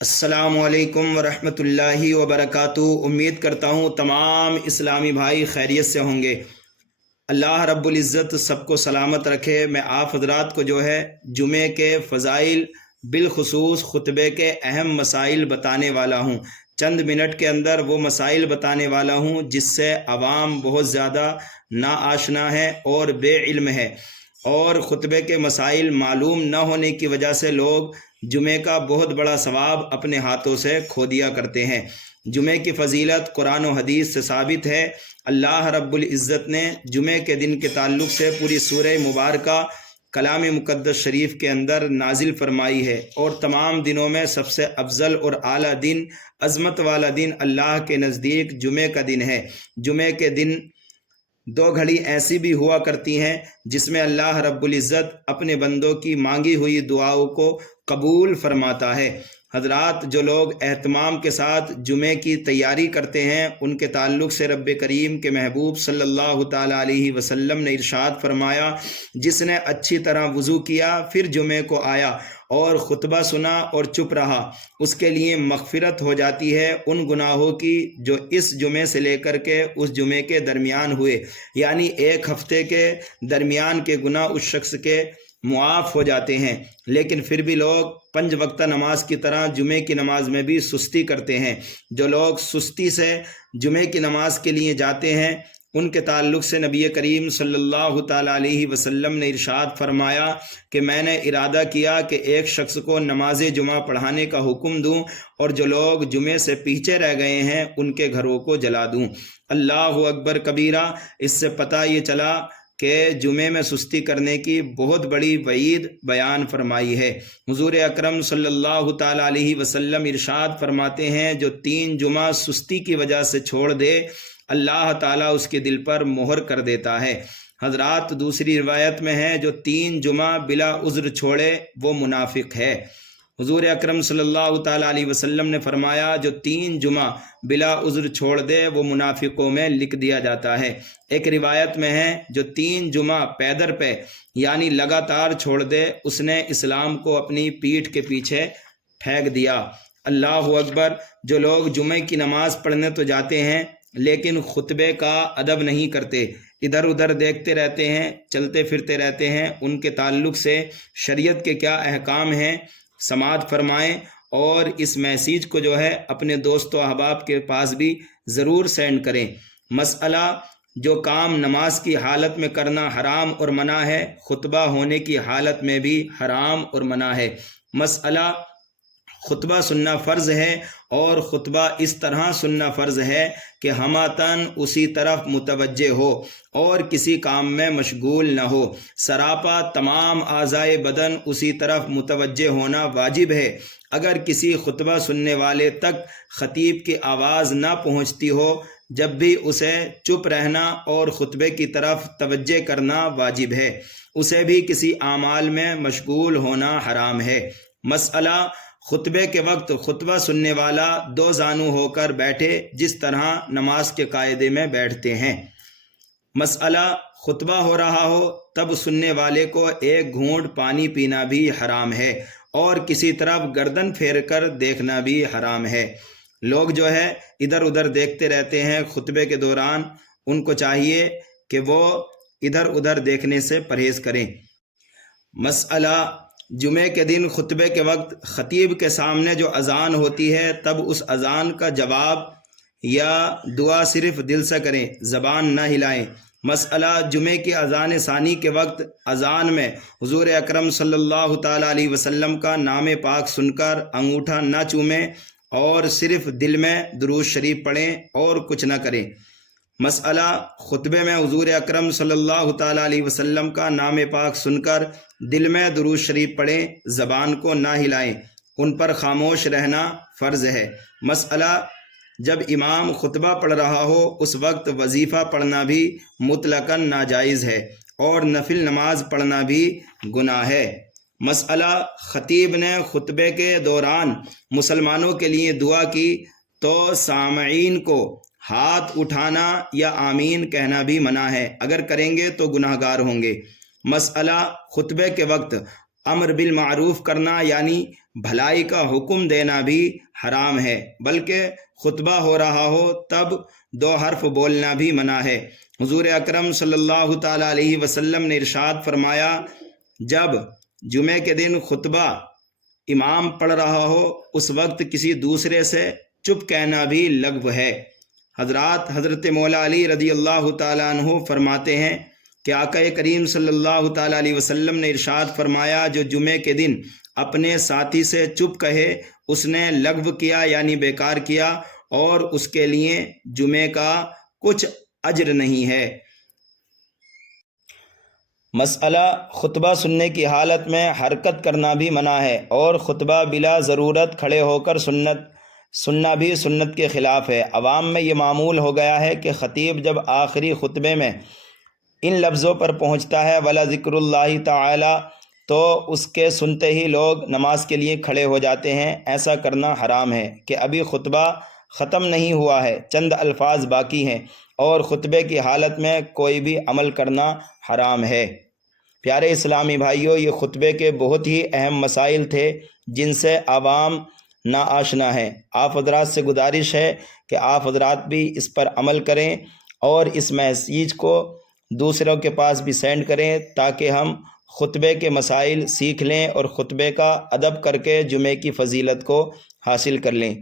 السلام علیکم ورحمۃ اللہ وبرکاتہ۔ امید کرتا ہوں تمام اسلامی بھائی خیریت سے ہوں گے۔ اللہ رب العزت سب کو سلامت رکھے۔ میں آپ حضرات کو جو ہے جمعے کے فضائل بالخصوص خطبے کے اہم مسائل بتانے والا ہوں۔ چند منٹ کے اندر وہ مسائل بتانے والا ہوں جس سے عوام بہت زیادہ ناآشنا ہے اور بے علم ہے، اور خطبے کے مسائل معلوم نہ ہونے کی وجہ سے لوگ جمعے کا بہت بڑا ثواب اپنے ہاتھوں سے کھو دیا کرتے ہیں۔ جمعے کی فضیلت قرآن و حدیث سے ثابت ہے۔ اللہ رب العزت نے جمعے کے دن کے تعلق سے پوری سورہ مبارکہ کلام مقدس شریف کے اندر نازل فرمائی ہے، اور تمام دنوں میں سب سے افضل اور اعلیٰ دن، عظمت والا دن اللہ کے نزدیک جمعے کا دن ہے۔ جمعے کے دن دو گھڑی ایسی بھی ہوا کرتی ہیں جس میں اللہ رب العزت اپنے بندوں کی مانگی ہوئی دعاؤں کو قبول فرماتا ہے۔ حضرات، جو لوگ اہتمام کے ساتھ جمعے کی تیاری کرتے ہیں ان کے تعلق سے رب کریم کے محبوب صلی اللہ تعالیٰ علیہ وسلم نے ارشاد فرمایا، جس نے اچھی طرح وضو کیا پھر جمعے کو آیا اور خطبہ سنا اور چپ رہا، اس کے لیے مغفرت ہو جاتی ہے ان گناہوں کی جو اس جمعے سے لے کر کے اس جمعے کے درمیان ہوئے، یعنی ایک ہفتے کے درمیان کے گناہ اس شخص کے معاف ہو جاتے ہیں۔ لیکن پھر بھی لوگ 5 وقتہ نماز کی طرح جمعے کی نماز میں بھی سستی کرتے ہیں۔ جو لوگ سستی سے جمعے کی نماز کے لیے جاتے ہیں ان کے تعلق سے نبی کریم صلی اللہ تعالیٰ علیہ وسلم نے ارشاد فرمایا کہ میں نے ارادہ کیا کہ ایک شخص کو نماز جمعہ پڑھانے کا حکم دوں، اور جو لوگ جمعے سے پیچھے رہ گئے ہیں ان کے گھروں کو جلا دوں۔ اللہ اکبر کبیرہ۔ اس سے پتہ یہ چلا کہ جمعے میں سستی کرنے کی بہت بڑی وعید بیان فرمائی ہے۔ حضور اکرم صلی اللہ تعالیٰ علیہ وسلم ارشاد فرماتے ہیں، جو 3 جمعہ سستی کی وجہ سے چھوڑ دے اللہ تعالیٰ اس کے دل پر مہر کر دیتا ہے۔ حضرات، دوسری روایت میں ہے، جو 3 جمعہ بلا عذر چھوڑے وہ منافق ہے۔ حضور اکرم صلی اللہ تعالیٰ علیہ وسلم نے فرمایا، جو 3 جمعہ بلا عذر چھوڑ دے وہ منافقوں میں لکھ دیا جاتا ہے۔ ایک روایت میں ہے، جو 3 جمعہ پیدر پہ یعنی لگاتار چھوڑ دے اس نے اسلام کو اپنی پیٹھ کے پیچھے پھینک دیا۔ اللہ اکبر۔ جو لوگ جمعے کی نماز پڑھنے تو جاتے ہیں لیکن خطبے کا ادب نہیں کرتے، ادھر ادھر دیکھتے رہتے ہیں، چلتے پھرتے رہتے ہیں، ان کے تعلق سے شریعت کے کیا احکام ہیں سماعت فرمائیں، اور اس میسیج کو جو ہے اپنے دوست و احباب کے پاس بھی ضرور سینڈ کریں۔ مسئلہ، جو کام نماز کی حالت میں کرنا حرام اور منع ہے، خطبہ ہونے کی حالت میں بھی حرام اور منع ہے۔ مسئلہ، خطبہ سننا فرض ہے، اور خطبہ اس طرح سننا فرض ہے کہ ہماتن اسی طرف متوجہ ہو اور کسی کام میں مشغول نہ ہو۔ سراپا تمام اعضائے بدن اسی طرف متوجہ ہونا واجب ہے۔ اگر کسی خطبہ سننے والے تک خطیب کی آواز نہ پہنچتی ہو جب بھی اسے چپ رہنا اور خطبے کی طرف توجہ کرنا واجب ہے، اسے بھی کسی اعمال میں مشغول ہونا حرام ہے۔ مسئلہ، خطبے کے وقت خطبہ سننے والا 2 زانو ہو کر بیٹھے جس طرح نماز کے قاعدے میں بیٹھتے ہیں۔ مسئلہ، خطبہ ہو رہا ہو تب سننے والے کو 1 گھونٹ پانی پینا بھی حرام ہے، اور کسی طرف گردن پھیر کر دیکھنا بھی حرام ہے۔ لوگ جو ہے ادھر ادھر دیکھتے رہتے ہیں خطبے کے دوران، ان کو چاہیے کہ وہ ادھر ادھر دیکھنے سے پرہیز کریں۔ مسئلہ، جمعے کے دن خطبے کے وقت خطیب کے سامنے جو اذان ہوتی ہے تب اس اذان کا جواب یا دعا صرف دل سے کریں، زبان نہ ہلائیں۔ مسئلہ، جمعے کی اذان ثانی کے وقت اذان میں حضور اکرم صلی اللہ تعالیٰ علیہ وسلم کا نام پاک سن کر انگوٹھا نہ چومیں اور صرف دل میں درود شریف پڑھیں اور کچھ نہ کریں۔ مسئلہ، خطبے میں حضور اکرم صلی اللہ تعالیٰ علیہ وسلم کا نام پاک سن کر دل میں درود شریف پڑھیں، زبان کو نہ ہلائیں، ان پر خاموش رہنا فرض ہے۔ مسئلہ، جب امام خطبہ پڑھ رہا ہو اس وقت وظیفہ پڑھنا بھی مطلقاً ناجائز ہے، اور نفل نماز پڑھنا بھی گناہ ہے۔ مسئلہ، خطیب نے خطبے کے دوران مسلمانوں کے لیے دعا کی تو سامعین کو ہاتھ اٹھانا یا آمین کہنا بھی منع ہے، اگر کریں گے تو گناہگار ہوں گے۔ مسئلہ، خطبے کے وقت امر بالمعروف کرنا یعنی بھلائی کا حکم دینا بھی حرام ہے، بلکہ خطبہ ہو رہا ہو تب 2 حرف بولنا بھی منع ہے۔ حضور اکرم صلی اللہ تعالیٰ علیہ وسلم نے ارشاد فرمایا، جب جمعے کے دن خطبہ امام پڑھ رہا ہو اس وقت کسی دوسرے سے چپ کہنا بھی لغو ہے۔ حضرت مولا علی رضی اللہ تعالیٰ عنہ فرماتے ہیں کہ آقا کریم صلی اللہ تعالیٰ علیہ وسلم نے ارشاد فرمایا، جو جمعے کے دن اپنے ساتھی سے چپ کہے اس نے لغو کیا یعنی بیکار کیا، اور اس کے لیے جمعے کا کچھ اجر نہیں ہے۔ مسئلہ خطبہ سننے کی حالت میں حرکت کرنا بھی منع ہے، اور خطبہ بلا ضرورت کھڑے ہو کر سننا بھی سنت کے خلاف ہے۔ عوام میں یہ معمول ہو گیا ہے کہ خطیب جب آخری خطبے میں ان لفظوں پر پہنچتا ہے وَلَا ذِكْرُ اللَّهِ تعالی، تو اس کے سنتے ہی لوگ نماز کے لیے کھڑے ہو جاتے ہیں۔ ایسا کرنا حرام ہے کہ ابھی خطبہ ختم نہیں ہوا ہے، چند الفاظ باقی ہیں، اور خطبے کی حالت میں کوئی بھی عمل کرنا حرام ہے۔ پیارے اسلامی بھائیوں، یہ خطبے کے بہت ہی اہم مسائل تھے جن سے عوام ناآشنا ہے۔ آپ حضرات سے گزارش ہے کہ آپ حضرات بھی اس پر عمل کریں اور اس میسیج کو دوسروں کے پاس بھی سینڈ کریں تاکہ ہم خطبے کے مسائل سیکھ لیں اور خطبے کا ادب کر کے جمعے کی فضیلت کو حاصل کر لیں۔